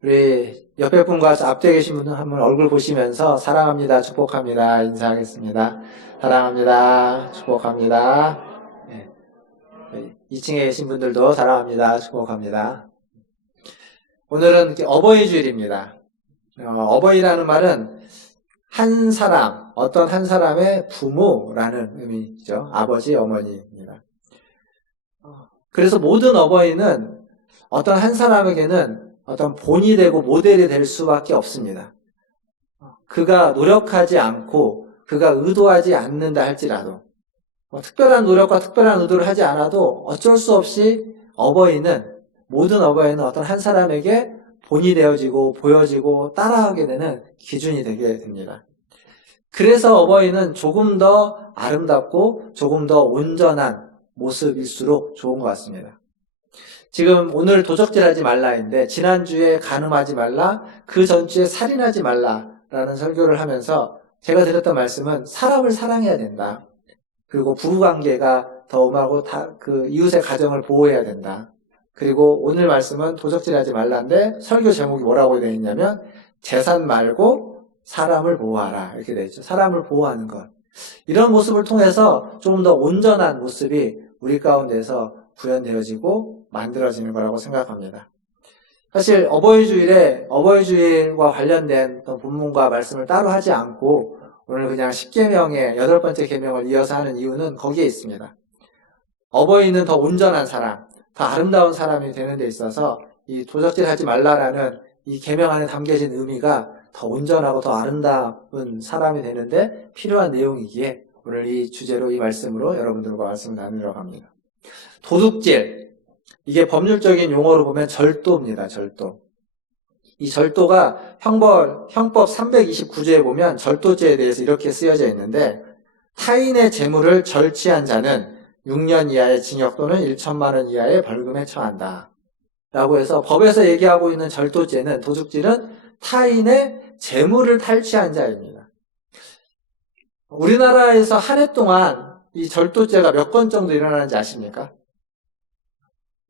우리 옆에 분과 앞에 계신 분은 한번 얼굴 보시면서 사랑합니다, 축복합니다 인사하겠습니다. 사랑합니다, 축복합니다. 네. 2층에 계신 분들도 사랑합니다, 축복합니다. 오늘은 어버이 주일입니다. 어버이라는 말은 한 사람, 어떤 한 사람의 부모라는 의미죠. 아버지, 어머니입니다. 그래서 모든 어버이는 어떤 한 사람에게는 어떤 본이 되고 모델이 될 수밖에 없습니다. 그가 노력하지 않고 그가 의도하지 않는다 할지라도 특별한 노력과 특별한 의도를 하지 않아도 어쩔 수 없이 모든 어버이는 어떤 한 사람에게 본이 되어지고 보여지고 따라하게 되는 기준이 되게 됩니다. 그래서 어버이는 조금 더 아름답고 조금 더 온전한 모습일수록 좋은 것 같습니다. 지금 오늘 도적질하지 말라인데 지난주에 간음하지 말라, 그 전주에 살인하지 말라라는 설교를 하면서 제가 드렸던 말씀은 사람을 사랑해야 된다. 그리고 부부관계가 더 엄하고 그 이웃의 가정을 보호해야 된다. 그리고 오늘 말씀은 도적질하지 말라인데 설교 제목이 뭐라고 되어 있냐면 재산 말고 사람을 보호하라 이렇게 되어 있죠. 사람을 보호하는 것. 이런 모습을 통해서 조금 더 온전한 모습이 우리 가운데서 구현되어지고 만들어지는 거라고 생각합니다. 사실 어버이주일과 관련된 본문과 말씀을 따로 하지 않고 오늘 그냥 10계명의 8번째 계명을 이어서 하는 이유는 거기에 있습니다. 어버이는 더 온전한 사람, 더 아름다운 사람이 되는 데 있어서 이 도적질하지 말라라는 이 계명 안에 담겨진 의미가 더 온전하고 더 아름다운 사람이 되는데 필요한 내용이기에 오늘 이 주제로 이 말씀으로 여러분들과 말씀을 나누려고 합니다. 도둑질, 이게 법률적인 용어로 보면 절도입니다. 절도. 이 절도가 형법 329조에 보면 절도죄에 대해서 이렇게 쓰여져 있는데 타인의 재물을 절취한 자는 6년 이하의 징역 또는 1천만 원 이하의 벌금에 처한다. 라고 해서 법에서 얘기하고 있는 절도죄는, 도둑질은 타인의 재물을 탈취한 자입니다. 우리나라에서 한 해 동안 이 절도죄가 몇 건 정도 일어나는지 아십니까?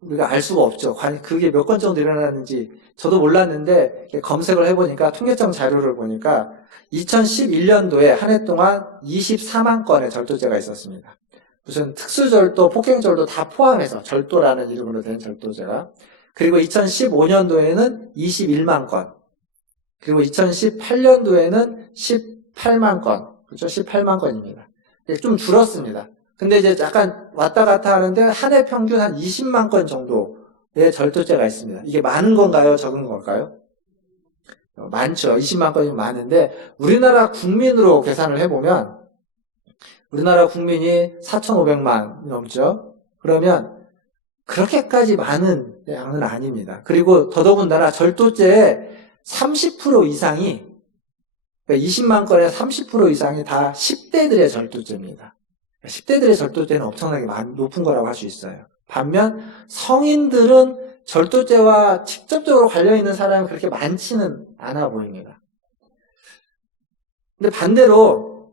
우리가 알 수가 없죠. 그게 몇 건 정도 일어나는지 저도 몰랐는데 검색을 해보니까 통계청 자료를 보니까 2011년도에 한 해 동안 24만 건의 절도죄가 있었습니다. 무슨 특수절도, 폭행절도 다 포함해서 절도라는 이름으로 된 절도죄가. 그리고 2015년도에는 21만 건. 그리고 2018년도에는 18만 건. 그렇죠? 18만 건입니다. 좀 줄었습니다. 근데 이제 약간 왔다 갔다 하는데 한 해 평균 한 20만 건 정도의 절도죄가 있습니다. 이게 많은 건가요? 적은 걸까요? 많죠. 20만 건이면 많은데 우리나라 국민으로 계산을 해보면 우리나라 국민이 4,500만 넘죠. 그러면 그렇게까지 많은 양은 아닙니다. 그리고 더더군다나 절도죄의 30% 이상이 20만 건의 30% 이상이 다 10대들의 절도죄입니다. 10대들의 절도죄는 엄청나게 높은 거라고 할 수 있어요. 반면 성인들은 절도죄와 직접적으로 관련있는 사람이 그렇게 많지는 않아 보입니다. 근데 반대로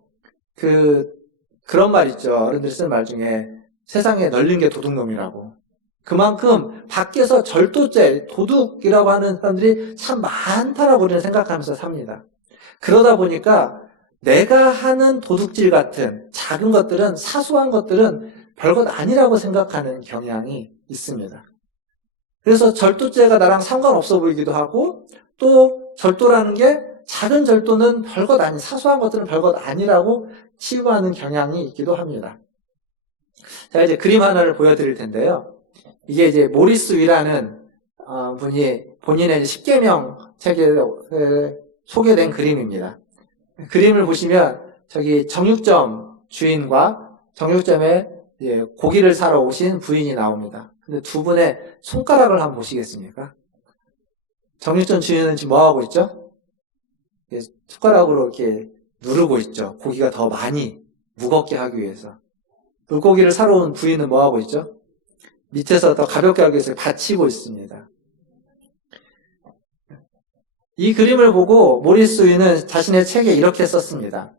그런 말 있죠. 어른들이 쓰는 말 중에 세상에 널린 게 도둑놈이라고. 그만큼 밖에서 절도죄, 도둑이라고 하는 사람들이 참 많다라고 우리는 생각하면서 삽니다. 그러다 보니까 내가 하는 도둑질 같은 작은 것들은, 사소한 것들은 별것 아니라고 생각하는 경향이 있습니다. 그래서 절도죄가 나랑 상관없어 보이기도 하고, 또 절도라는 게 작은 절도는 별것 아니, 사소한 것들은 별것 아니라고 치부하는 경향이 있기도 합니다. 제가 이제 그림 하나를 보여드릴 텐데요. 이게 이제 모리스 위라는 분이 본인의 10계명 책에 소개된 그림입니다. 그림을 보시면 저기 정육점 주인과 정육점에 고기를 사러 오신 부인이 나옵니다. 근데 두 분의 손가락을 한번 보시겠습니까? 정육점 주인은 지금 뭐 하고 있죠? 손가락으로 이렇게 누르고 있죠. 고기가 더 많이 무겁게 하기 위해서. 물고기를 사러 온 부인은 뭐 하고 있죠? 밑에서 더 가볍게 하기 위해서 받치고 있습니다. 이 그림을 보고 모리스 위는 자신의 책에 이렇게 썼습니다.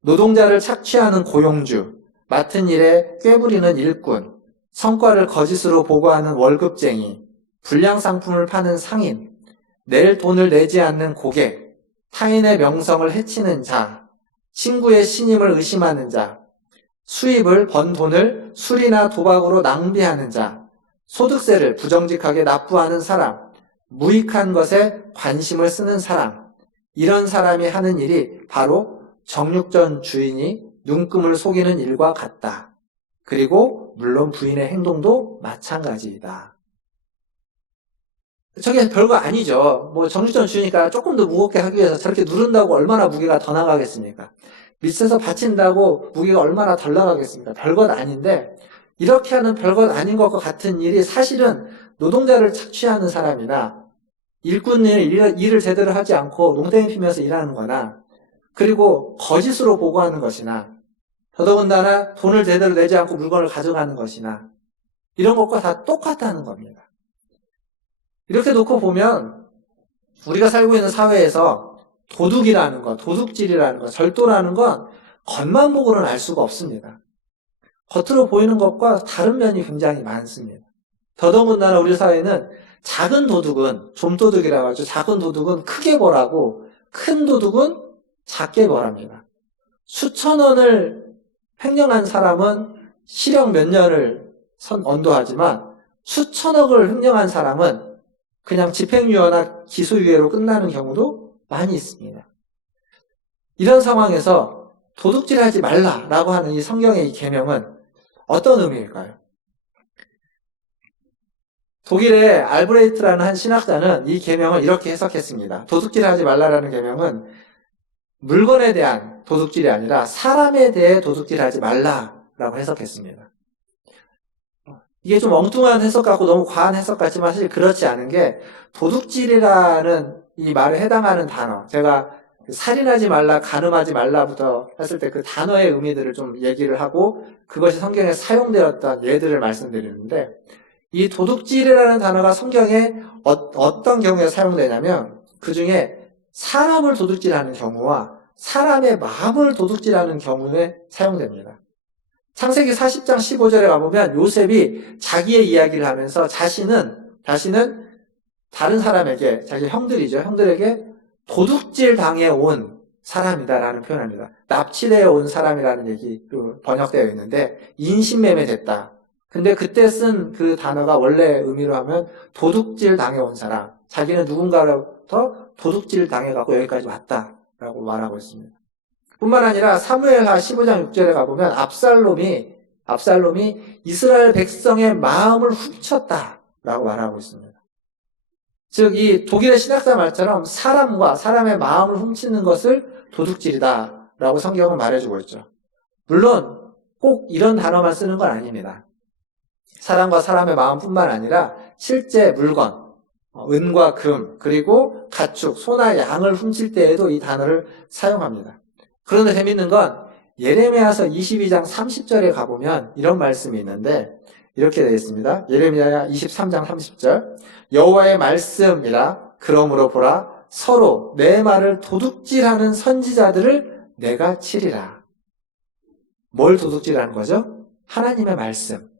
노동자를 착취하는 고용주, 맡은 일에 꾀부리는 일꾼, 성과를 거짓으로 보고하는 월급쟁이, 불량 상품을 파는 상인, 낼 돈을 내지 않는 고객, 타인의 명성을 해치는 자, 친구의 신임을 의심하는 자, 수입을 번 돈을 술이나 도박으로 낭비하는 자, 소득세를 부정직하게 납부하는 사람, 무익한 것에 관심을 쓰는 사람, 이런 사람이 하는 일이 바로 정육점 주인이 눈금을 속이는 일과 같다. 그리고 물론 부인의 행동도 마찬가지이다. 저게 별거 아니죠. 뭐 정육점 주니까 조금 더 무겁게 하기 위해서 저렇게 누른다고 얼마나 무게가 더 나가겠습니까? 밑에서 받친다고 무게가 얼마나 덜 나가겠습니까? 별것 아닌데 이렇게 하는 별것 아닌 것과 같은 일이 사실은 노동자를 착취하는 사람이나 일을 제대로 하지 않고 농땡이 피면서 일하는 거나 그리고 거짓으로 보고하는 것이나 더더군다나 돈을 제대로 내지 않고 물건을 가져가는 것이나 이런 것과 다 똑같다는 겁니다. 이렇게 놓고 보면 우리가 살고 있는 사회에서 도둑이라는 것, 도둑질이라는 것, 절도라는 건 겉만 보고는 알 수가 없습니다. 겉으로 보이는 것과 다른 면이 굉장히 많습니다. 더더군다나 우리 사회는 작은 도둑은 좀도둑이라고 하죠. 작은 도둑은 크게 벌하고 큰 도둑은 작게 벌합니다. 수천 원을 횡령한 사람은 실형 몇 년을 언도하지만 수천억을 횡령한 사람은 그냥 집행유예나 기소유예로 끝나는 경우도 많이 있습니다. 이런 상황에서 도둑질하지 말라라고 하는 이 성경의 이 계명은 어떤 의미일까요? 독일의 알브레이트라는 한 신학자는 이 계명을 이렇게 해석했습니다. 도둑질하지 말라라는 계명은 물건에 대한 도둑질이 아니라 사람에 대해 도둑질하지 말라라고 해석했습니다. 이게 좀 엉뚱한 해석 같고 너무 과한 해석 같지만 사실 그렇지 않은 게 도둑질이라는 이 말에 해당하는 단어, 제가 살인하지 말라, 간음하지 말라부터 했을 때 그 단어의 의미들을 좀 얘기를 하고 그것이 성경에 사용되었던 예들을 말씀드리는데 이 도둑질이라는 단어가 성경에 어떤 경우에 사용되냐면 그 중에 사람을 도둑질하는 경우와 사람의 마음을 도둑질하는 경우에 사용됩니다. 창세기 40장 15절에 가보면 요셉이 자기의 이야기를 하면서 자신은 다른 사람에게, 자기 형들에게 도둑질 당해온 사람이다라는 표현합니다. 납치되어 온 사람이라는 얘기로 번역되어 있는데 인신매매 됐다. 근데 그때 쓴 그 단어가 원래 의미로 하면 도둑질 당해온 사람, 자기는 누군가로부터 도둑질 당해갖고 여기까지 왔다라고 말하고 있습니다. 뿐만 아니라 사무엘하 15장 6절에 가보면 압살롬이 이스라엘 백성의 마음을 훔쳤다라고 말하고 있습니다. 즉 이 독일의 신학자 말처럼 사람과 사람의 마음을 훔치는 것을 도둑질이다라고 성경은 말해주고 있죠. 물론 꼭 이런 단어만 쓰는 건 아닙니다. 사람과 사람의 마음뿐만 아니라 실제 물건, 은과 금, 그리고 가축, 소나 양을 훔칠 때에도 이 단어를 사용합니다. 그런데 재밌는 건 예레미야서 22장 30절에 가보면 이런 말씀이 있는데 이렇게 되어 있습니다. 예레미야 23장 30절 여호와의 말씀이라 그러므로 보라 서로 내 말을 도둑질하는 선지자들을 내가 치리라. 뭘 도둑질하는 거죠? 하나님의 말씀.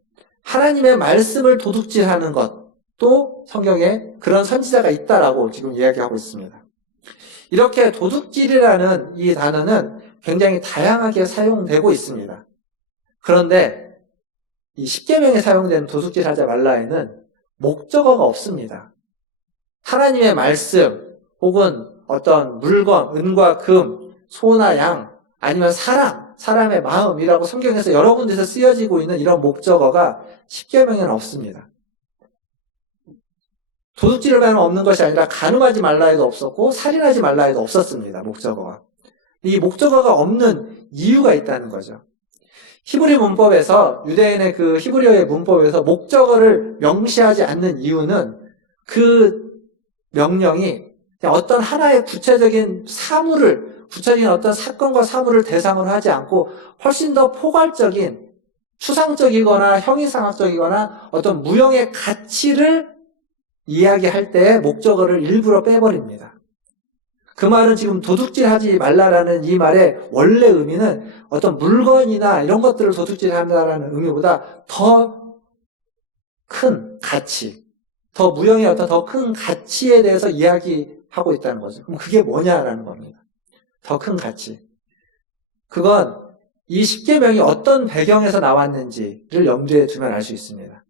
하나님의 말씀을 도둑질하는 것도 성경에 그런 선지자가 있다라고 지금 이야기하고 있습니다. 이렇게 도둑질이라는 이 단어는 굉장히 다양하게 사용되고 있습니다. 그런데 이 십계명에 사용된 도둑질하지 말라에는 목적어가 없습니다. 하나님의 말씀 혹은 어떤 물건, 은과 금, 소나 양 아니면 사람의 마음이라고 성경에서 여러 군데서 쓰여지고 있는 이런 목적어가 십계명에는 없습니다. 도둑질을 말하면 없는 것이 아니라 간음하지 말라 해도 없었고 살인하지 말라 해도 없었습니다. 목적어가. 이 목적어가 없는 이유가 있다는 거죠. 히브리 문법에서 유대인의 그 히브리어의 문법에서 목적어를 명시하지 않는 이유는 그 명령이 어떤 하나의 구체적인 어떤 사건과 사물을 대상으로 하지 않고 훨씬 더 포괄적인 추상적이거나 형이상학적이거나 어떤 무형의 가치를 이야기할 때 목적어를 일부러 빼버립니다. 그 말은 지금 도둑질하지 말라라는 이 말의 원래 의미는 어떤 물건이나 이런 것들을 도둑질한다라는 의미보다 더 큰 가치, 더 무형의 어떤 더 큰 가치에 대해서 이야기하고 있다는 거죠. 그럼 그게 뭐냐라는 겁니다. 더 큰 가치. 그건 이 십계명이 어떤 배경에서 나왔는지를 염두에 두면 알 수 있습니다.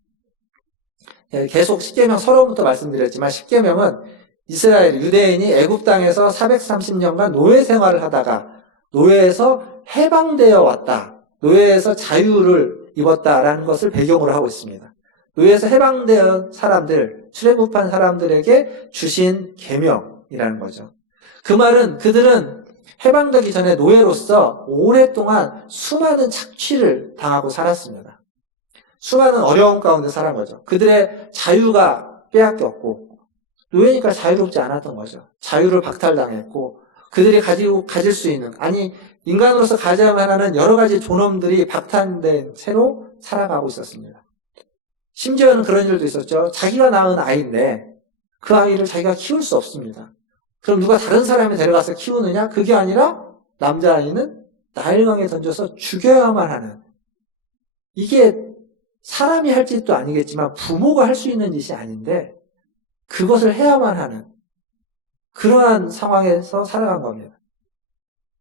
계속 십계명 서론부터 말씀드렸지만 십계명은 이스라엘 유대인이 애굽 땅에서 430년간 노예 생활을 하다가 노예에서 해방되어 왔다. 노예에서 자유를 입었다라는 것을 배경으로 하고 있습니다. 노예에서 해방된 사람들, 출애굽한 사람들에게 주신 계명이라는 거죠. 그 말은 그들은 해방되기 전에 노예로서 오랫동안 수많은 착취를 당하고 살았습니다. 수많은 어려움 가운데 살은 거죠. 그들의 자유가 빼앗겼고 노예니까 자유롭지 않았던 거죠. 자유를 박탈당했고 그들이 가질 수 있는, 아니 인간으로서 가져야만 하는 여러 가지 존엄들이 박탈된 채로 살아가고 있었습니다. 심지어는 그런 일도 있었죠. 자기가 낳은 아이인데 그 아이를 자기가 키울 수 없습니다. 그럼 누가 다른 사람이 데려가서 키우느냐? 그게 아니라 남자아이는 나일강에 던져서 죽여야만 하는, 이게 사람이 할 짓도 아니겠지만 부모가 할 수 있는 짓이 아닌데 그것을 해야만 하는 그러한 상황에서 살아간 겁니다.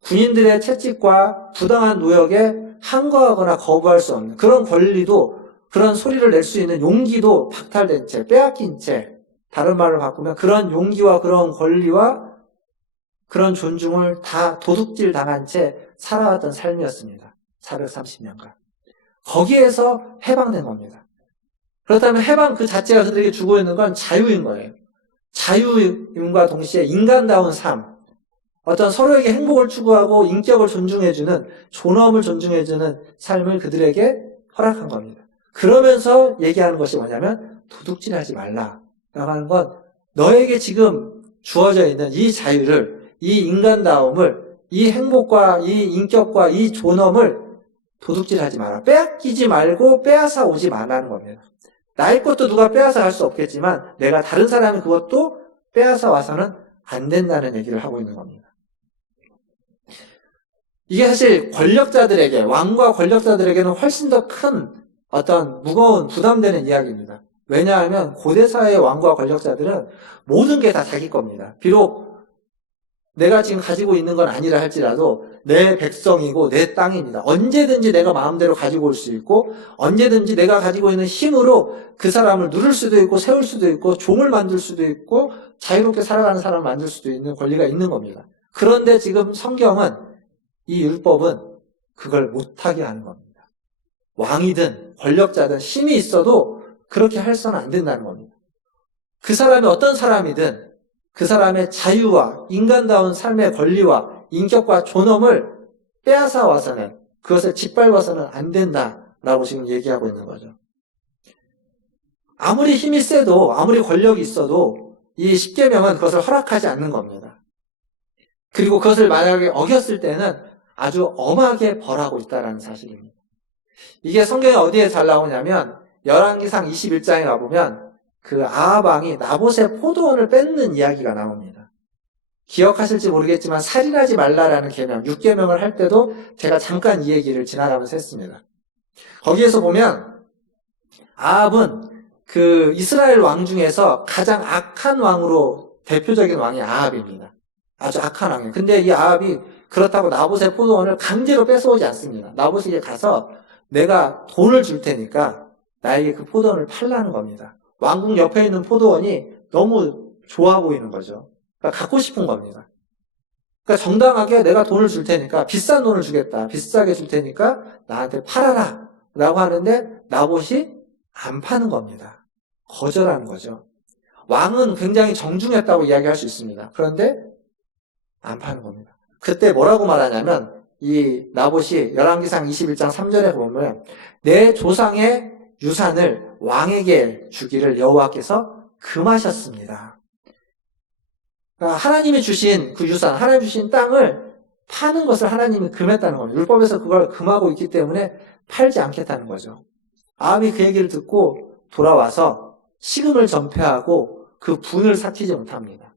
군인들의 채찍과 부당한 노역에 항거하거나 거부할 수 없는 그런 권리도, 그런 소리를 낼 수 있는 용기도 박탈된 채, 빼앗긴 채, 다른 말로 바꾸면 그런 용기와 그런 권리와 그런 존중을 다 도둑질 당한 채 살아왔던 삶이었습니다. 430년간. 거기에서 해방된 겁니다. 그렇다면 해방 그 자체가 그들에게 주고 있는 건 자유인 거예요. 자유임과 동시에 인간다운 삶, 어떤 서로에게 행복을 추구하고 인격을 존중해주는, 존엄을 존중해주는 삶을 그들에게 허락한 겁니다. 그러면서 얘기하는 것이 뭐냐면 도둑질하지 말라라고 하는 건 너에게 지금 주어져 있는 이 자유를, 이 인간다움을, 이 행복과 이 인격과 이 존엄을 도둑질하지 마라. 빼앗기지 말고 빼앗아 오지 말라는 겁니다. 나의 것도 누가 빼앗아 갈 수 없겠지만 내가 다른 사람이 그것도 빼앗아 와서는 안 된다는 얘기를 하고 있는 겁니다. 이게 사실 권력자들에게, 왕과 권력자들에게는 훨씬 더 큰 어떤 무거운 부담되는 이야기입니다. 왜냐하면 고대 사회의 왕과 권력자들은 모든 게 다 자기 겁니다. 비록 내가 지금 가지고 있는 건 아니라 할지라도 내 백성이고 내 땅입니다. 언제든지 내가 마음대로 가지고 올 수 있고 언제든지 내가 가지고 있는 힘으로 그 사람을 누를 수도 있고 세울 수도 있고 종을 만들 수도 있고 자유롭게 살아가는 사람을 만들 수도 있는 권리가 있는 겁니다. 그런데 지금 성경은, 이 율법은 그걸 못하게 하는 겁니다. 왕이든 권력자든 힘이 있어도 그렇게 해서는 안 된다는 겁니다. 그 사람이 어떤 사람이든 그 사람의 자유와 인간다운 삶의 권리와 인격과 존엄을 빼앗아 와서는, 그것을 짓밟아서는 안 된다라고 지금 얘기하고 있는 거죠. 아무리 힘이 세도 아무리 권력이 있어도 이 십계명은 그것을 허락하지 않는 겁니다. 그리고 그것을 만약에 어겼을 때는 아주 엄하게 벌하고 있다는 사실입니다. 이게 성경에 어디에 잘 나오냐면 열왕기상 21장에 가보면 그 아합 왕이 나봇의 포도원을 뺏는 이야기가 나옵니다. 기억하실지 모르겠지만 살인하지 말라라는 계명, 6계명을 할 때도 제가 잠깐 이 얘기를 지나가면서 했습니다. 거기에서 보면 아합은 그 이스라엘 왕 중에서 가장 악한 왕으로 대표적인 왕이 아합입니다. 아주 악한 왕이에요. 근데 이 아합이 그렇다고 나봇의 포도원을 강제로 뺏어오지 않습니다. 나봇에게 가서 내가 돈을 줄 테니까 나에게 그 포도원을 팔라는 겁니다. 왕궁 옆에 있는 포도원이 너무 좋아 보이는 거죠. 그러니까 갖고 싶은 겁니다. 그러니까 정당하게 내가 돈을 줄 테니까, 비싼 돈을 주겠다, 비싸게 줄 테니까 나한테 팔아라 라고 하는데 나봇이 안 파는 겁니다. 거절하는 거죠. 왕은 굉장히 정중했다고 이야기할 수 있습니다. 그런데 안 파는 겁니다. 그때 뭐라고 말하냐면 이 나봇이 열왕기상 21장 3절에 보면 내 조상의 유산을 왕에게 주기를 여호와께서 금하셨습니다. 그러니까 하나님이 주신 그 유산, 하나님이 주신 땅을 파는 것을 하나님이 금했다는 겁니다. 율법에서 그걸 금하고 있기 때문에 팔지 않겠다는 거죠. 아합이 그 얘기를 듣고 돌아와서 식음을 전폐하고 그 분을 삭히지 못합니다.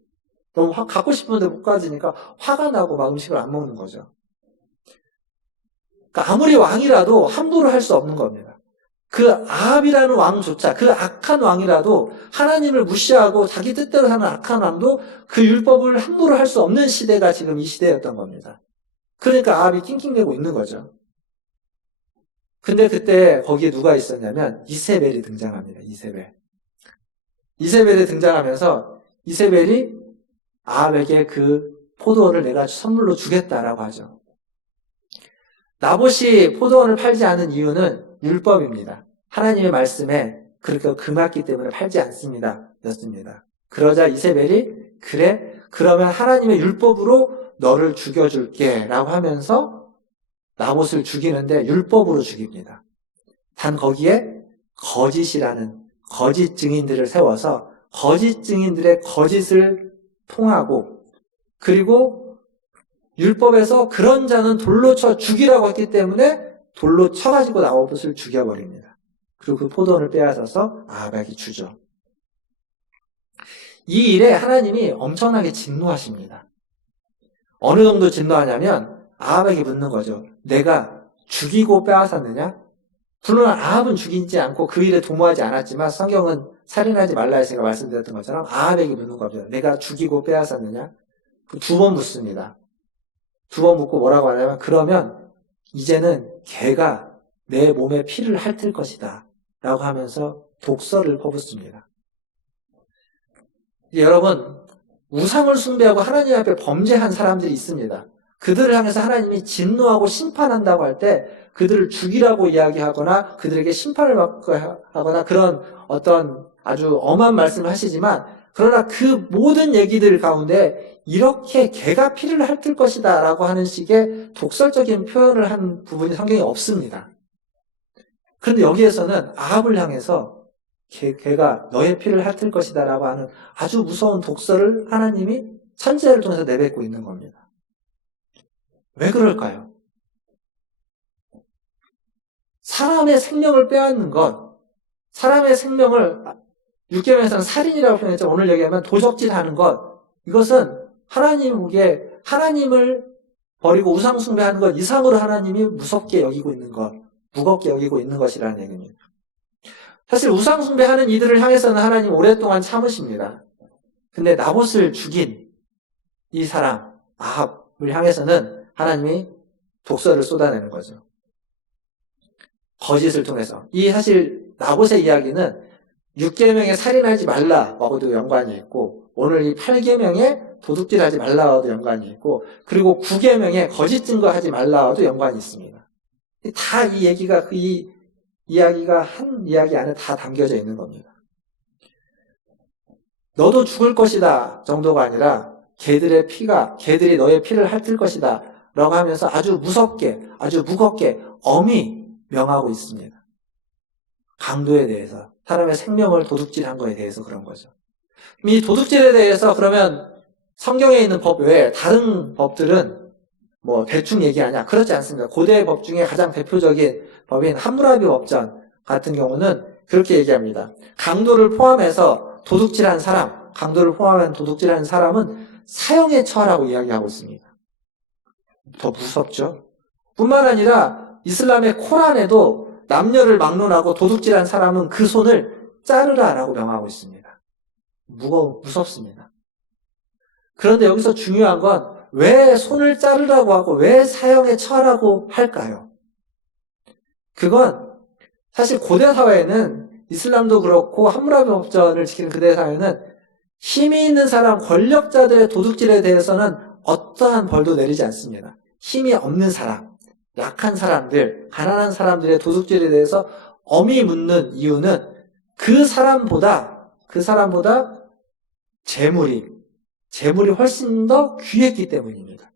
너무 갖고 싶은데 못 가지니까 화가 나고 막 음식을 안 먹는 거죠. 그러니까 아무리 왕이라도 함부로 할 수 없는 겁니다. 그 아합이라는 왕조차, 그 악한 왕이라도 하나님을 무시하고 자기 뜻대로 사는 악한 왕도 그 율법을 함부로 할 수 없는 시대가 지금 이 시대였던 겁니다. 그러니까 아합이 낑낑대고 있는 거죠. 근데 그때 거기에 누가 있었냐면 이세벨이 등장합니다. 이세벨이 등장하면서 이세벨이 아합에게 그 포도원을 내가 선물로 주겠다라고 하죠. 나봇이 포도원을 팔지 않은 이유는 율법입니다. 하나님의 말씀에 그렇게 금했기 때문에 팔지 않습니다. 였습니다. 그러자 이세벨이 그래? 그러면 하나님의 율법으로 너를 죽여줄게 라고 하면서 나봇을 죽이는데 율법으로 죽입니다. 단 거기에 거짓이라는 거짓 증인들을 세워서 거짓 증인들의 거짓을 통하고 그리고 율법에서 그런 자는 돌로 쳐 죽이라고 했기 때문에 돌로 쳐가지고 나봇을 죽여버립니다. 그리고 그 포도원을 빼앗아서 아합에게 주죠. 이 일에 하나님이 엄청나게 진노하십니다. 어느 정도 진노하냐면 아합에게 묻는 거죠. 내가 죽이고 빼앗았느냐? 물론 아합은 죽이지 않고 그 일에 도모하지 않았지만 성경은 살인하지 말라 해서 제가 말씀드렸던 것처럼 아합에게 묻는 겁니다. 내가 죽이고 빼앗았느냐? 2번 묻습니다. 2번 묻고 뭐라고 하냐면 그러면 이제는 개가 내 몸에 피를 핥을 것이다 라고 하면서 독설을 퍼붓습니다. 여러분, 우상을 숭배하고 하나님 앞에 범죄한 사람들이 있습니다. 그들을 향해서 하나님이 진노하고 심판한다고 할 때 그들을 죽이라고 이야기하거나 그들에게 심판을 받고 하거나 그런 어떤 아주 엄한 말씀을 하시지만 그러나 그 모든 얘기들 가운데 이렇게 개가 피를 핥을 것이다 라고 하는 식의 독설적인 표현을 한 부분이 성경에 없습니다. 그런데 여기에서는 아합을 향해서 개가 너의 피를 핥을 것이다 라고 하는 아주 무서운 독설을 하나님이 선지자를 통해서 내뱉고 있는 겁니다. 왜 그럴까요? 사람의 생명을 빼앗는 것, 사람의 생명을 6계명에서는 살인이라고 표현했죠. 오늘 얘기하면 도적질하는 것, 이것은 하나님 보기에 하나님을 버리고 우상 숭배하는 것 이상으로 하나님이 무섭게 여기고 있는 것, 무겁게 여기고 있는 것이라는 얘기입니다. 사실 우상 숭배하는 이들을 향해서는 하나님 오랫동안 참으십니다. 근데 나봇을 죽인 이 사람 아합을 향해서는 하나님이 독설을 쏟아내는 거죠. 거짓을 통해서. 이 사실 나봇의 이야기는 6계명에 살인하지 말라하고도 연관이 있고 오늘 이 8계명에 도둑질하지 말라와도 연관이 있고 그리고 9계명에 거짓 증거하지 말라와도 연관이 있습니다. 다 이 얘기가 이 이야기가 한 이야기 안에 다 담겨져 있는 겁니다. 너도 죽을 것이다 정도가 아니라 개들이 너의 피를 핥을 것이다 라고 하면서 아주 무섭게 아주 무겁게 엄히 명하고 있습니다. 강도에 대해서 사람의 생명을 도둑질한 거에 대해서 그런 거죠. 이 도둑질에 대해서 그러면 성경에 있는 법 외에 다른 법들은 뭐 대충 얘기하냐? 그렇지 않습니다. 고대 법 중에 가장 대표적인 법인 함무라비 법전 같은 경우는 그렇게 얘기합니다. 강도를 포함한 도둑질한 사람은 사형에 처하라고 이야기하고 있습니다. 더 무섭죠? 뿐만 아니라 이슬람의 코란에도 남녀를 막론하고 도둑질한 사람은 그 손을 자르라라고 명하고 있습니다. 무섭습니다. 그런데 여기서 중요한 건 왜 손을 자르라고 하고 왜 사형에 처하라고 할까요? 그건 사실 고대 사회에는 이슬람도 그렇고 함무라비 법전을 지키는 그대 사회는 힘이 있는 사람, 권력자들의 도둑질에 대해서는 어떠한 벌도 내리지 않습니다. 힘이 없는 사람, 약한 사람들, 가난한 사람들의 도둑질에 대해서 엄히 묻는 이유는 그 사람보다 재물이 훨씬 더 귀했기 때문입니다.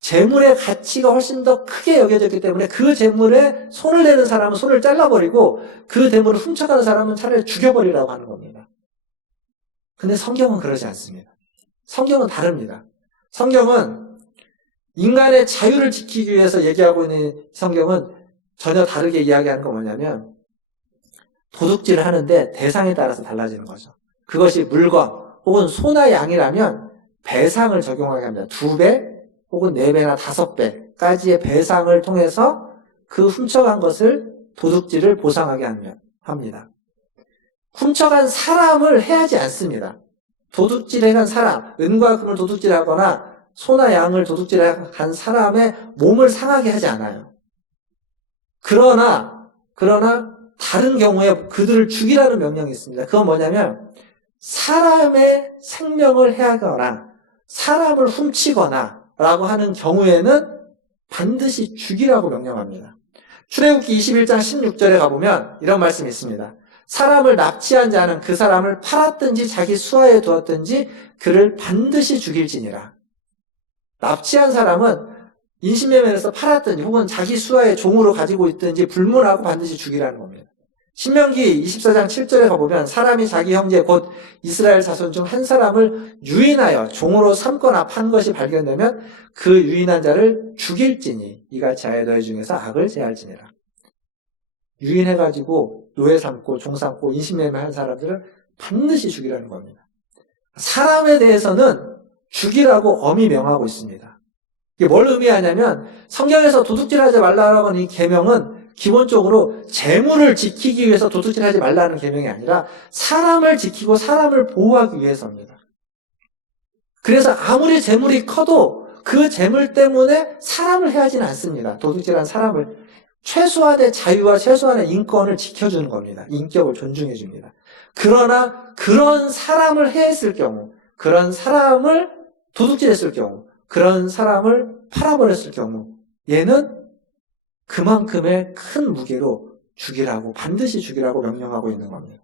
재물의 가치가 훨씬 더 크게 여겨졌기 때문에 그 재물에 손을 대는 사람은 손을 잘라버리고 그 재물을 훔쳐가는 사람은 차라리 죽여버리라고 하는 겁니다. 근데 성경은 그러지 않습니다. 성경은 다릅니다. 성경은 인간의 자유를 지키기 위해서 얘기하고 있는 성경은 전혀 다르게 이야기하는 건 뭐냐면 도둑질을 하는데 대상에 따라서 달라지는 거죠. 그것이 물건 혹은 소나 양이라면 배상을 적용하게 합니다. 2배 혹은 4배나 5배까지의 배상을 통해서 그 훔쳐간 것을 도둑질을 보상하게 하면 합니다. 훔쳐간 사람을 해하지 않습니다. 도둑질해간 사람, 은과 금을 도둑질하거나 소나 양을 도둑질한 사람의 몸을 상하게 하지 않아요. 그러나 다른 경우에 그들을 죽이라는 명령이 있습니다. 그건 뭐냐면 사람의 생명을 해하거나 사람을 훔치거나 라고 하는 경우에는 반드시 죽이라고 명령합니다. 출애굽기 21장 16절에 가보면 이런 말씀이 있습니다. 사람을 납치한 자는 그 사람을 팔았든지 자기 수하에 두었든지 그를 반드시 죽일지니라. 납치한 사람은 인신매매에서 팔았든지 혹은 자기 수하에 종으로 가지고 있든지 불문하고 반드시 죽이라는 겁니다. 신명기 24장 7절에 가보면 사람이 자기 형제 곧 이스라엘 자손 중 한 사람을 유인하여 종으로 삼거나 판 것이 발견되면 그 유인한 자를 죽일지니 이같이 하여 너희 중에서 악을 제할지니라. 유인해가지고 노예 삼고 종 삼고 인신매매한 사람들을 반드시 죽이라는 겁니다. 사람에 대해서는 죽이라고 엄히 명하고 있습니다. 이게 뭘 의미하냐면 성경에서 도둑질하지 말라고 하는 이 계명은 기본적으로 재물을 지키기 위해서 도둑질하지 말라는 계명이 아니라 사람을 지키고 사람을 보호하기 위해서입니다. 그래서 아무리 재물이 커도 그 재물 때문에 사람을 해하지는 않습니다. 도둑질한 사람을 최소한의 자유와 최소한의 인권을 지켜주는 겁니다. 인격을 존중해 줍니다. 그러나 그런 사람을 해했을 경우, 그런 사람을 도둑질했을 경우, 그런 사람을 팔아버렸을 경우 얘는 그만큼의 큰 무게로 죽이라고, 반드시 죽이라고 명령하고 있는 겁니다.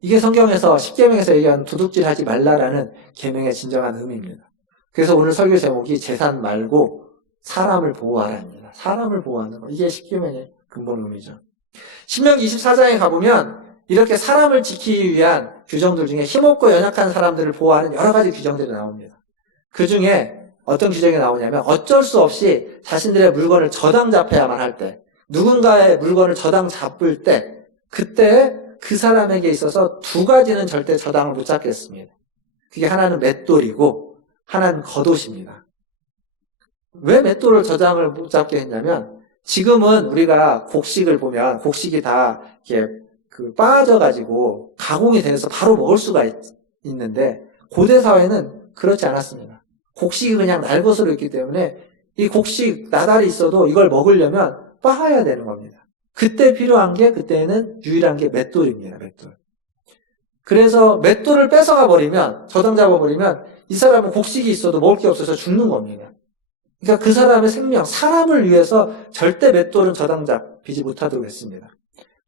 이게 성경에서 십계명에서 얘기한 도둑질하지 말라라는 계명의 진정한 의미입니다. 그래서 오늘 설교 제목이 재산 말고 사람을 보호하라입니다. 사람을 보호하는 거. 이게 십계명의 근본 의미죠. 신명기 24장에 가보면 이렇게 사람을 지키기 위한 규정들 중에 힘없고 연약한 사람들을 보호하는 여러 가지 규정들이 나옵니다. 그 중에 어떤 규정이 나오냐면 어쩔 수 없이 자신들의 물건을 저당 잡혀야만 할 때, 누군가의 물건을 저당 잡을 때, 그때 그 사람에게 있어서 두 가지는 절대 저당을 못 잡겠습니다. 그게 하나는 맷돌이고 하나는 겉옷입니다. 왜 맷돌을 저당을 못 잡게 했냐면 지금은 우리가 곡식을 보면 곡식이 다 이렇게 빠져가지고 가공이 돼서 바로 먹을 수가 있는데 고대 사회는 그렇지 않았습니다. 곡식이 그냥 날것으로 있기 때문에 이 곡식 나달이 있어도 이걸 먹으려면 빻아야 되는 겁니다. 그때 필요한 게 그때는 유일한 게 맷돌입니다. 맷돌. 그래서 맷돌을 뺏어가 버리면 저당 잡아버리면 이 사람은 곡식이 있어도 먹을 게 없어서 죽는 겁니다. 그러니까 그 사람의 생명, 사람을 위해서 절대 맷돌은 저당 잡히지 못하도록 했습니다.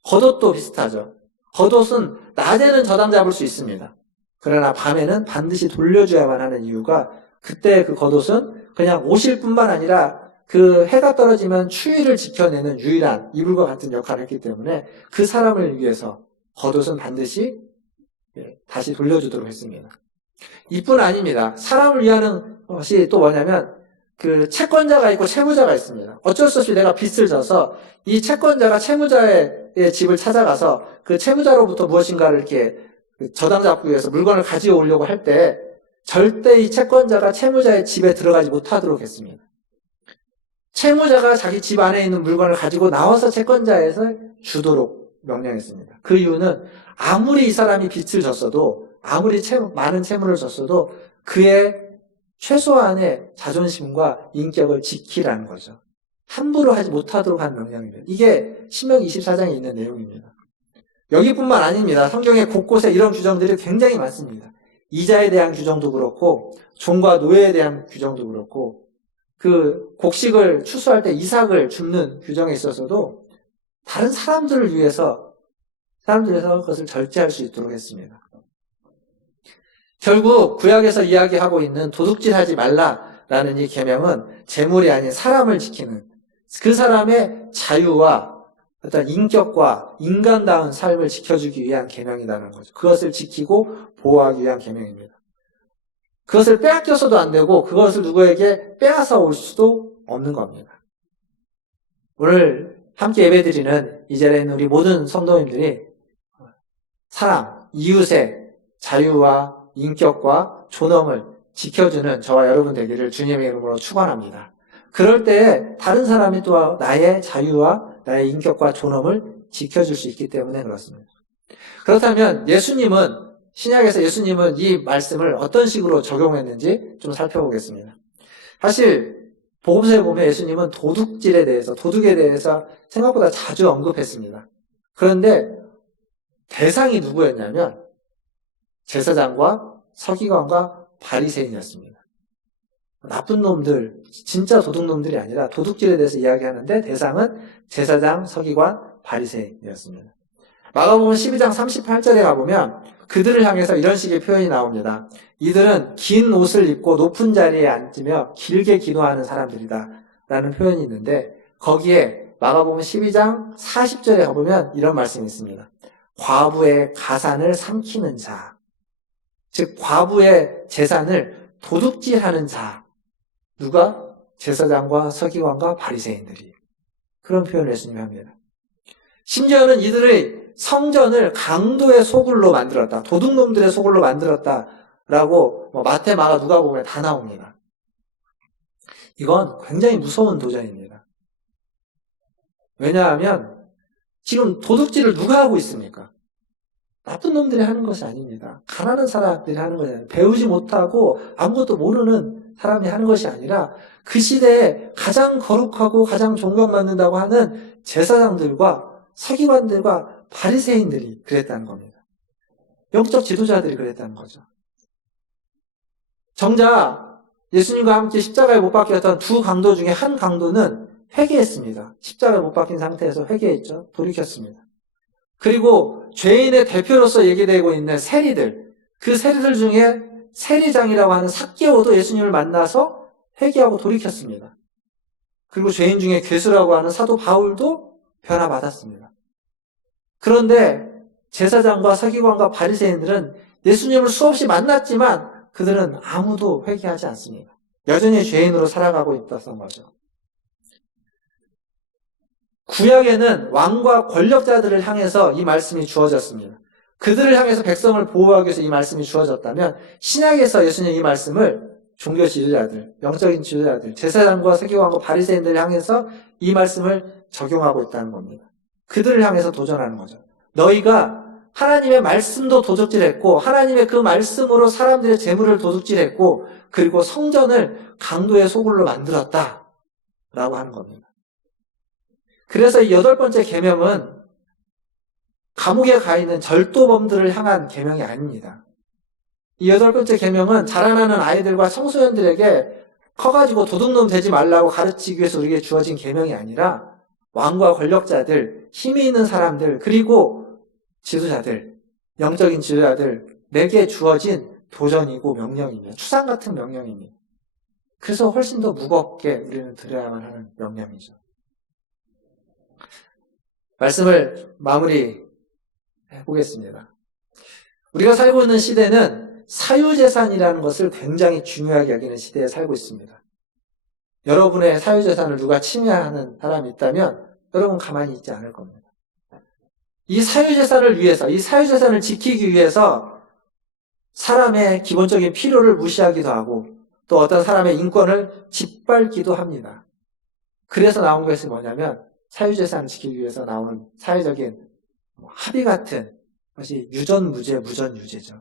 겉옷도 비슷하죠. 겉옷은 낮에는 저당 잡을 수 있습니다. 그러나 밤에는 반드시 돌려줘야만 하는 이유가 그때 그 겉옷은 그냥 옷일 뿐만 아니라 그 해가 떨어지면 추위를 지켜내는 유일한 이불과 같은 역할을 했기 때문에 그 사람을 위해서 겉옷은 반드시 다시 돌려주도록 했습니다. 이뿐 아닙니다. 사람을 위하는 것이 또 뭐냐면 그 채권자가 있고 채무자가 있습니다. 어쩔 수 없이 내가 빚을 져서 이 채권자가 채무자의 집을 찾아가서 그 채무자로부터 무엇인가를 이렇게 저당 잡기 위해서 물건을 가져오려고 할 때 절대 이 채권자가 채무자의 집에 들어가지 못하도록 했습니다. 채무자가 자기 집 안에 있는 물건을 가지고 나와서 채권자에서 주도록 명령했습니다. 그 이유는 아무리 이 사람이 빚을 졌어도 아무리 많은 채무를 졌어도 그의 최소한의 자존심과 인격을 지키라는 거죠. 함부로 하지 못하도록 한 명령입니다. 이게 신명기 24장에 있는 내용입니다. 여기뿐만 아닙니다. 성경의 곳곳에 이런 규정들이 굉장히 많습니다. 이자에 대한 규정도 그렇고 종과 노예에 대한 규정도 그렇고 그 곡식을 추수할 때 이삭을 줍는 규정에 있어서도 다른 사람들을 위해서 그것을 절제할 수 있도록 했습니다. 결국 구약에서 이야기하고 있는 도둑질하지 말라라는 이 계명은 재물이 아닌 사람을 지키는 그 사람의 자유와 어떤 인격과 인간다운 삶을 지켜주기 위한 계명이라는 거죠. 그것을 지키고 보호하기 위한 계명입니다. 그것을 빼앗겨서도 안 되고 그것을 누구에게 빼앗아 올 수도 없는 겁니다. 오늘 함께 예배드리는 이 자리에 있는 우리 모든 성도님들이 사람, 이웃의 자유와 인격과 존엄을 지켜주는 저와 여러분 되기를 주님의 이름으로 축원합니다. 그럴 때 다른 사람이 또 나의 자유와 나의 인격과 존엄을 지켜줄 수 있기 때문에 그렇습니다. 그렇다면 신약에서 예수님은 이 말씀을 어떤 식으로 적용했는지 좀 살펴보겠습니다. 사실 복음서에 보면 예수님은 도둑에 대해서 생각보다 자주 언급했습니다. 그런데 대상이 누구였냐면 제사장과 서기관과 바리새인이었습니다. 나쁜 놈들, 진짜 도둑놈들이 아니라 도둑질에 대해서 이야기하는데 대상은 제사장, 서기관, 바리새인이었습니다. 마가복음 12장 38절에 가보면 그들을 향해서 이런 식의 표현이 나옵니다. 이들은 긴 옷을 입고 높은 자리에 앉으며 길게 기도하는 사람들이다 라는 표현이 있는데 거기에 마가복음 12장 40절에 가보면 이런 말씀이 있습니다. 과부의 가산을 삼키는 자, 즉 과부의 재산을 도둑질하는 자, 누가? 제사장과 서기관과 바리새인들이. 그런 표현을 예수님이 합니다. 심지어는 이들의 성전을 강도의 소굴로 만들었다. 도둑놈들의 소굴로 만들었다라고 마태, 마가, 누가복음에 다 나옵니다. 이건 굉장히 무서운 도전입니다. 왜냐하면 지금 도둑질을 누가 하고 있습니까? 나쁜 놈들이 하는 것이 아닙니다. 가난한 사람들이 하는 것이 아니라 배우지 못하고 아무것도 모르는 사람이 하는 것이 아니라 그 시대에 가장 거룩하고 가장 존경받는다고 하는 제사장들과 서기관들과 바리새인들이 그랬다는 겁니다. 영적 지도자들이 그랬다는 거죠. 정작 예수님과 함께 십자가에 못 박혔던 두 강도 중에 한 강도는 회개했습니다. 십자가에 못 박힌 상태에서 회개했죠. 돌이켰습니다. 그리고 죄인의 대표로서 얘기되고 있는 세리들, 그 세리들 중에 세리장이라고 하는 삭개오도 예수님을 만나서 회개하고 돌이켰습니다. 그리고 죄인 중에 괴수라고 하는 사도 바울도 변화받았습니다. 그런데 제사장과 서기관과 바리새인들은 예수님을 수없이 만났지만 그들은 아무도 회개하지 않습니다. 여전히 죄인으로 살아가고 있었던 거죠. 구약에는 왕과 권력자들을 향해서 이 말씀이 주어졌습니다. 그들을 향해서 백성을 보호하기 위해서 이 말씀이 주어졌다면 신약에서 예수님 이 말씀을 종교 지도자들, 영적인 지도자들, 제사장과 서기관과 바리새인들을 향해서 이 말씀을 적용하고 있다는 겁니다. 그들을 향해서 도전하는 거죠. 너희가 하나님의 말씀도 도둑질했고 하나님의 그 말씀으로 사람들의 재물을 도둑질했고 그리고 성전을 강도의 소굴로 만들었다 라고 하는 겁니다. 그래서 이 8번째 계명은 감옥에 가 있는 절도범들을 향한 계명이 아닙니다. 이 8번째 계명은 자라나는 아이들과 청소년들에게 커가지고 도둑놈 되지 말라고 가르치기 위해서 우리에게 주어진 계명이 아니라 왕과 권력자들, 힘이 있는 사람들, 그리고 지도자들, 영적인 지도자들, 내게 주어진 도전이고 명령입니다. 추상 같은 명령입니다. 그래서 훨씬 더 무겁게 우리는 들어야만 하는 명령이죠. 말씀을 마무리해 보겠습니다. 우리가 살고 있는 시대는 사유재산이라는 것을 굉장히 중요하게 여기는 시대에 살고 있습니다. 여러분의 사유재산을 누가 침해하는 사람이 있다면 여러분 가만히 있지 않을 겁니다. 이 사유재산을 위해서, 이 사유재산을 지키기 위해서 사람의 기본적인 필요를 무시하기도 하고 또 어떤 사람의 인권을 짓밟기도 합니다. 그래서 나온 것이 뭐냐면 사유재산을 지키기 위해서 나오는 사회적인 합의 같은 것이 유전무죄, 무전유죄죠.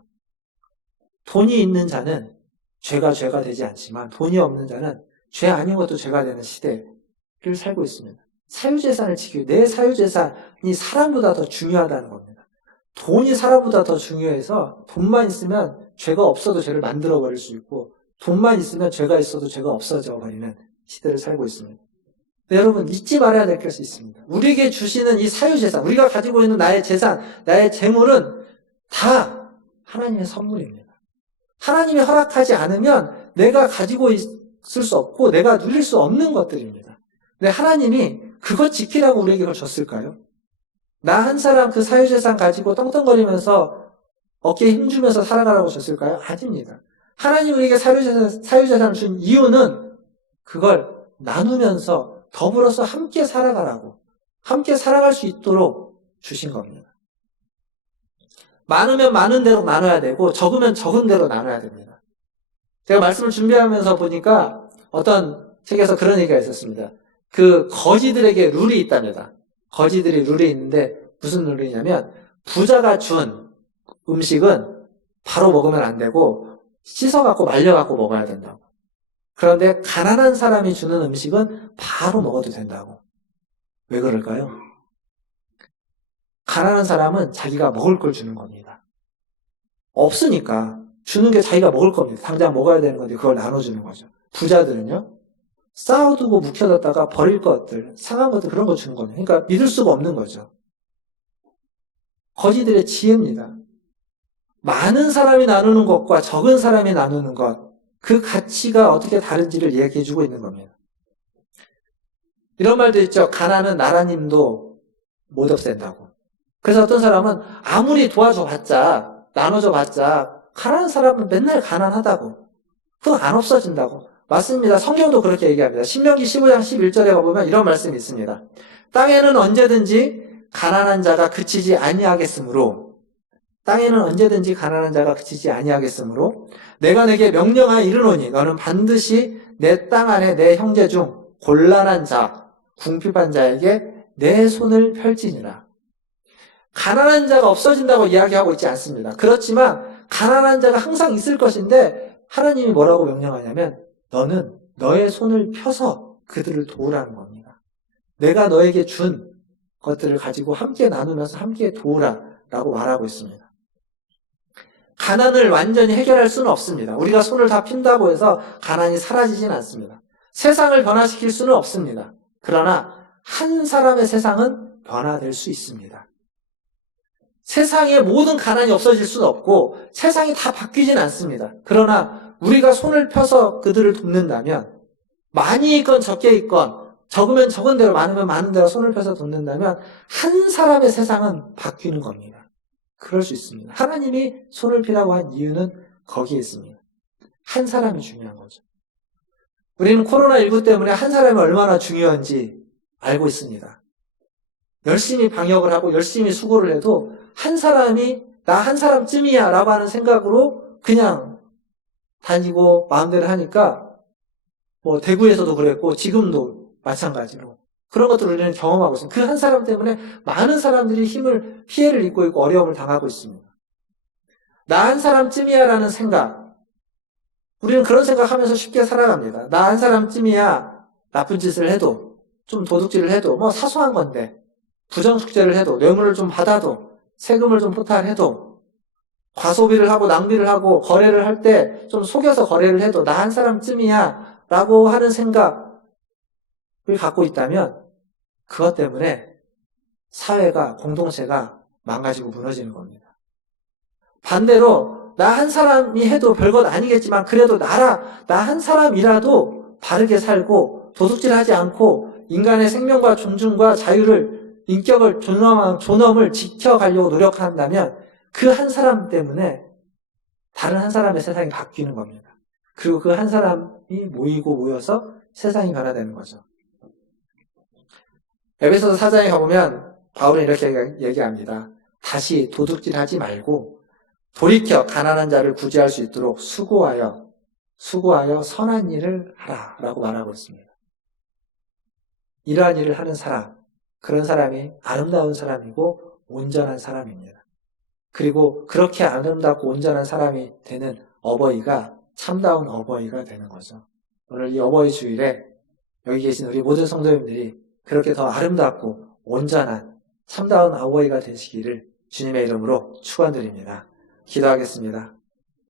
돈이 있는 자는 죄가 되지 않지만 돈이 없는 자는 죄 아닌 것도 죄가 되는 시대를 살고 있습니다. 사유재산을 지키고 내 사유재산이 사람보다 더 중요하다는 겁니다. 돈이 사람보다 더 중요해서 돈만 있으면 죄가 없어도 죄를 만들어버릴 수 있고 돈만 있으면 죄가 있어도 죄가 없어져 버리는 시대를 살고 있습니다. 여러분 잊지 말아야 될 것이 있습니다. 우리에게 주시는 이 사유재산, 우리가 가지고 있는 나의 재산, 나의 재물은 다 하나님의 선물입니다. 하나님이 허락하지 않으면 내가 가지고 있을 수 없고 내가 누릴 수 없는 것들입니다. 근데 하나님이 그것 지키라고 우리에게 그걸 줬을까요? 나 한 사람 그 사유재산 가지고 떵떵거리면서 어깨에 힘주면서 살아가라고 줬을까요? 아닙니다. 하나님이 우리에게 사유재산을 준 이유는 그걸 나누면서 더불어서 함께 살아가라고, 함께 살아갈 수 있도록 주신 겁니다. 많으면 많은 대로 나눠야 되고 적으면 적은 대로 나눠야 됩니다. 제가 말씀을 준비하면서 보니까 어떤 책에서 그런 얘기가 있었습니다. 그 거지들에게 룰이 있답니다. 거지들이 룰이 있는데 무슨 논리냐면 부자가 준 음식은 바로 먹으면 안 되고 씻어갖고 말려갖고 먹어야 된다고. 그런데 가난한 사람이 주는 음식은 바로 먹어도 된다고. 왜 그럴까요? 가난한 사람은 자기가 먹을 걸 주는 겁니다. 없으니까 주는 게 자기가 먹을 겁니다. 당장 먹어야 되는 건데 그걸 나눠주는 거죠. 부자들은요, 쌓아두고 묵혀뒀다가 버릴 것들, 상한 것들 그런 거 주는 거예요. 그러니까 믿을 수가 없는 거죠. 거지들의 지혜입니다. 많은 사람이 나누는 것과 적은 사람이 나누는 것, 그 가치가 어떻게 다른지를 이야기해주고 있는 겁니다. 이런 말도 있죠. 가난은 나라님도 못 없앤다고. 그래서 어떤 사람은 아무리 도와줘봤자, 나눠줘봤자 가난한 사람은 맨날 가난하다고. 그건 안 없어진다고. 맞습니다. 성경도 그렇게 얘기합니다. 신명기 15장 11절에 가보면 이런 말씀이 있습니다. 땅에는 언제든지 가난한 자가 그치지 아니하겠으므로, 땅에는 언제든지 가난한 자가 그치지 아니하겠으므로 내가 내게 명령하여 이르노니 너는 반드시 내 땅 안에 내 형제 중 곤란한 자, 궁핍한 자에게 내 손을 펼지니라. 가난한 자가 없어진다고 이야기하고 있지 않습니다. 그렇지만 가난한 자가 항상 있을 것인데 하나님이 뭐라고 명령하냐면 너는 너의 손을 펴서 그들을 도우라는 겁니다. 내가 너에게 준 것들을 가지고 함께 나누면서 함께 도우라 라고 말하고 있습니다. 가난을 완전히 해결할 수는 없습니다. 우리가 손을 다 핀다고 해서 가난이 사라지진 않습니다. 세상을 변화시킬 수는 없습니다. 그러나 한 사람의 세상은 변화될 수 있습니다. 세상의 모든 가난이 없어질 수는 없고 세상이 다 바뀌진 않습니다. 그러나 우리가 손을 펴서 그들을 돕는다면, 많이 있건 적게 있건 적으면 적은 대로 많으면 많은 대로 손을 펴서 돕는다면 한 사람의 세상은 바뀌는 겁니다. 그럴 수 있습니다. 하나님이 손을 피라고 한 이유는 거기에 있습니다. 한 사람이 중요한 거죠. 우리는 코로나19 때문에 한 사람이 얼마나 중요한지 알고 있습니다. 열심히 방역을 하고 열심히 수고를 해도 한 사람이 나 한 사람쯤이야 라고 하는 생각으로 그냥 다니고 마음대로 하니까 뭐 대구에서도 그랬고 지금도 마찬가지로 그런 것들을 우리는 경험하고 있습니다. 그 한 사람 때문에 많은 사람들이 피해를 입고 있고 어려움을 당하고 있습니다. 나 한 사람쯤이야 라는 생각, 우리는 그런 생각하면서 쉽게 살아갑니다. 나 한 사람쯤이야 나쁜 짓을 해도, 좀 도둑질을 해도, 뭐 사소한 건데 부정숙제를 해도, 뇌물을 좀 받아도, 세금을 좀 포탈해도, 과소비를 하고 낭비를 하고 거래를 할 때 좀 속여서 거래를 해도 나 한 사람쯤이야 라고 하는 생각을 갖고 있다면 그것 때문에 사회가, 공동체가 망가지고 무너지는 겁니다. 반대로 나 한 사람이 해도 별것 아니겠지만 그래도 나 한 사람이라도 바르게 살고 도둑질하지 않고 인간의 생명과 존중과 자유를, 인격을, 존엄을 지켜가려고 노력한다면 그 한 사람 때문에 다른 한 사람의 세상이 바뀌는 겁니다. 그리고 그 한 사람이 모여서 세상이 변화되는 거죠. 에베소서 4장에 가보면 바울은 이렇게 얘기합니다. 다시 도둑질하지 말고 돌이켜 가난한 자를 구제할 수 있도록 수고하여 선한 일을 하라 라고 말하고 있습니다. 이러한 일을 하는 사람, 그런 사람이 아름다운 사람이고 온전한 사람입니다. 그리고 그렇게 아름답고 온전한 사람이 되는 어버이가 참다운 어버이가 되는 거죠. 오늘 이 어버이 주일에 여기 계신 우리 모든 성도님들이 그렇게 더 아름답고 온전한 참다운 어버이가 되시기를 주님의 이름으로 축원드립니다. 기도하겠습니다.